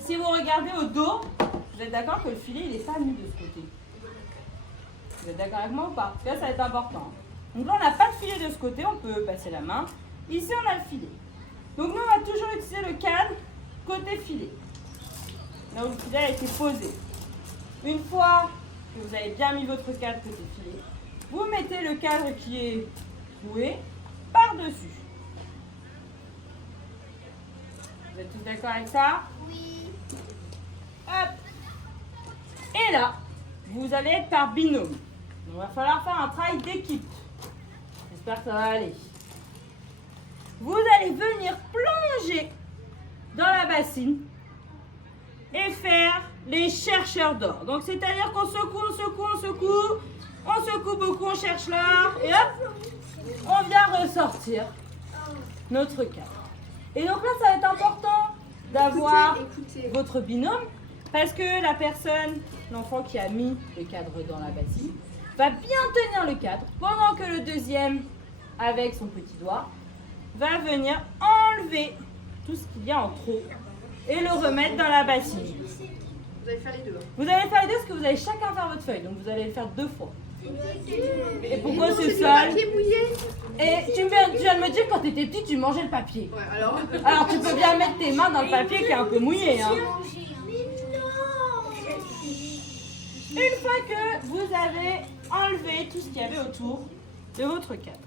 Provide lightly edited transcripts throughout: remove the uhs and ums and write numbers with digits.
Si vous regardez au dos, vous êtes d'accord que le filet il n'est pas mis de ce côté. Vous êtes d'accord avec moi ou pas? Parce que là, ça va être important. Donc là, on n'a pas de filet de ce côté, on peut passer la main. Ici, on a le filet. Donc nous, on va toujours utiliser le cadre côté filet. Là où le filet a été posé. Une fois que vous avez bien mis votre cadre côté filet, vous mettez le cadre qui est troué par-dessus. Vous êtes tous d'accord avec ça? Oui. Hop. Et là, vous allez être par binôme. Donc, il va falloir faire un travail d'équipe. J'espère que ça va aller. Vous allez venir plonger dans la bassine et faire les chercheurs d'or. Donc, c'est-à-dire qu'on secoue, on secoue, on secoue. On secoue beaucoup, on cherche l'or. Et hop, on vient ressortir notre cadre. Et donc là, ça va être important d'avoir votre binôme parce que la personne, l'enfant qui a mis le cadre dans la bassine, va bien tenir le cadre pendant que le deuxième, avec son petit doigt, va venir enlever tout ce qu'il y a en trop et le remettre dans la bassine. Vous allez faire les deux. Vous allez faire les deux parce que vous allez chacun faire votre feuille, donc vous allez le faire 2 fois. Et pourquoi c'est sale? Et tu viens de me dire que quand tu étais petit, tu mangeais le papier. Ouais, alors. Alors tu peux bien mettre tes mains dans le papier qui est un peu mouillé. Hein. Une fois que vous avez enlevé tout ce qu'il y avait autour de votre cadre,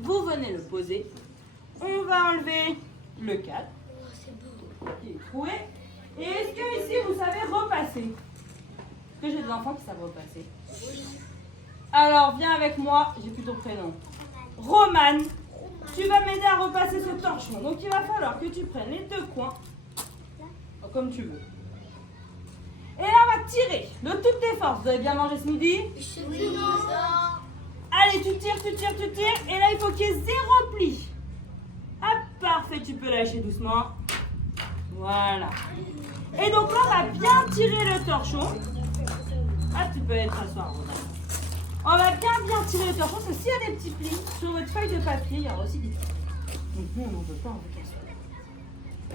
vous venez le poser. On va enlever le cadre qui est troué. Et est-ce que ici vous savez repasser? Est-ce que j'ai des enfants qui savent repasser? Alors viens avec moi, j'ai plus ton prénom. Romane, tu vas m'aider à repasser ce torchon. Donc il va falloir que tu prennes les 2 coins, comme tu veux. Et là on va tirer de toutes tes forces. Vous avez bien mangé ce midi? Oui. Allez, tu tires, tu tires, tu tires. Et là il faut qu'il y ait 0 pli. Ah parfait, tu peux lâcher doucement. Voilà. Et donc là on va bien tirer le torchon. Ah tu peux aller t'asseoir. On va bien tirer le torchon parce que s'il y a des petits plis sur votre feuille de papier, il y aura aussi des plis. Donc nous, on n'en veut pas, on veut qu'elle soit.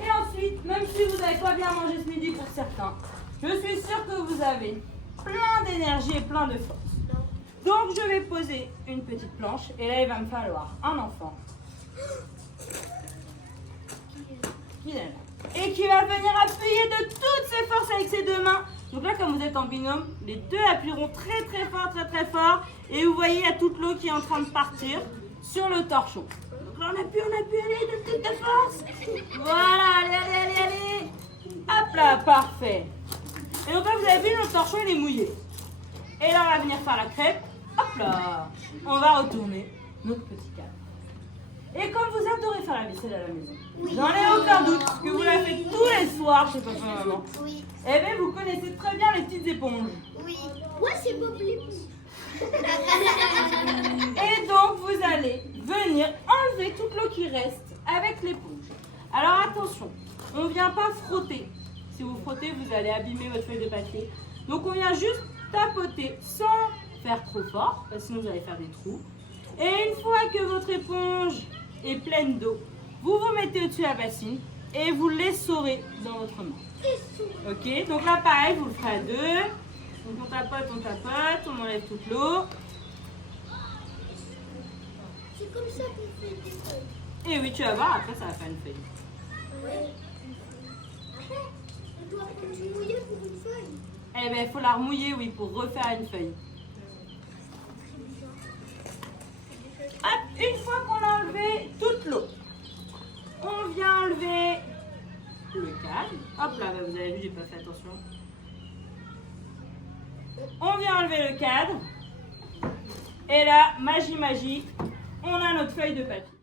Et ensuite, même si vous n'avez pas bien mangé ce midi pour certains, je suis sûre que vous avez plein d'énergie et plein de force. Donc je vais poser une petite planche et là il va me falloir un enfant qui est là et qui va venir appuyer de toutes ses forces avec ses 2 mains. Donc là, comme vous êtes en binôme, les 2 appuieront très très fort, très très fort. Et vous voyez, il y a toute l'eau qui est en train de partir sur le torchon. Donc là, on appuie, allez, de toute ta force. Voilà, allez. Hop là, parfait. Et donc là, vous avez vu, notre torchon, il est mouillé. Et là, on va venir faire la crêpe. Hop là, on va retourner notre petit cadre. Et comme vous adorez faire la vaisselle à la maison, j'en ai aucun doute que vous la faites tous les soirs chez papa et maman. Oui. Eh bien, vous connaissez très bien les petites éponges. Oui. Moi, c'est Bob l'éponge. Et donc, vous allez venir enlever toute l'eau qui reste avec l'éponge. Alors, attention, on ne vient pas frotter. Si vous frottez, vous allez abîmer votre feuille de papier. Donc, on vient juste tapoter sans faire trop fort, parce que sinon vous allez faire des trous. Et une fois que votre éponge est pleine d'eau, vous vous mettez au-dessus de la bassine et vous l'essorez dans votre main. Ok, donc là pareil, vous le ferez à 2. Donc on tapote, on enlève toute l'eau. C'est comme ça qu'on fait des feuilles. Et oui, tu vas voir, après ça va faire une feuille. Ouais. Après, on doit continuer pour une feuille. Eh bien, il faut la remouiller, oui, pour refaire une feuille. Hop, une fois qu'on a enlevé toute l'eau, on vient enlever le cadre. Hop là, vous avez vu, j'ai pas fait attention. On vient enlever le cadre. Et là, magie, on a notre feuille de papier.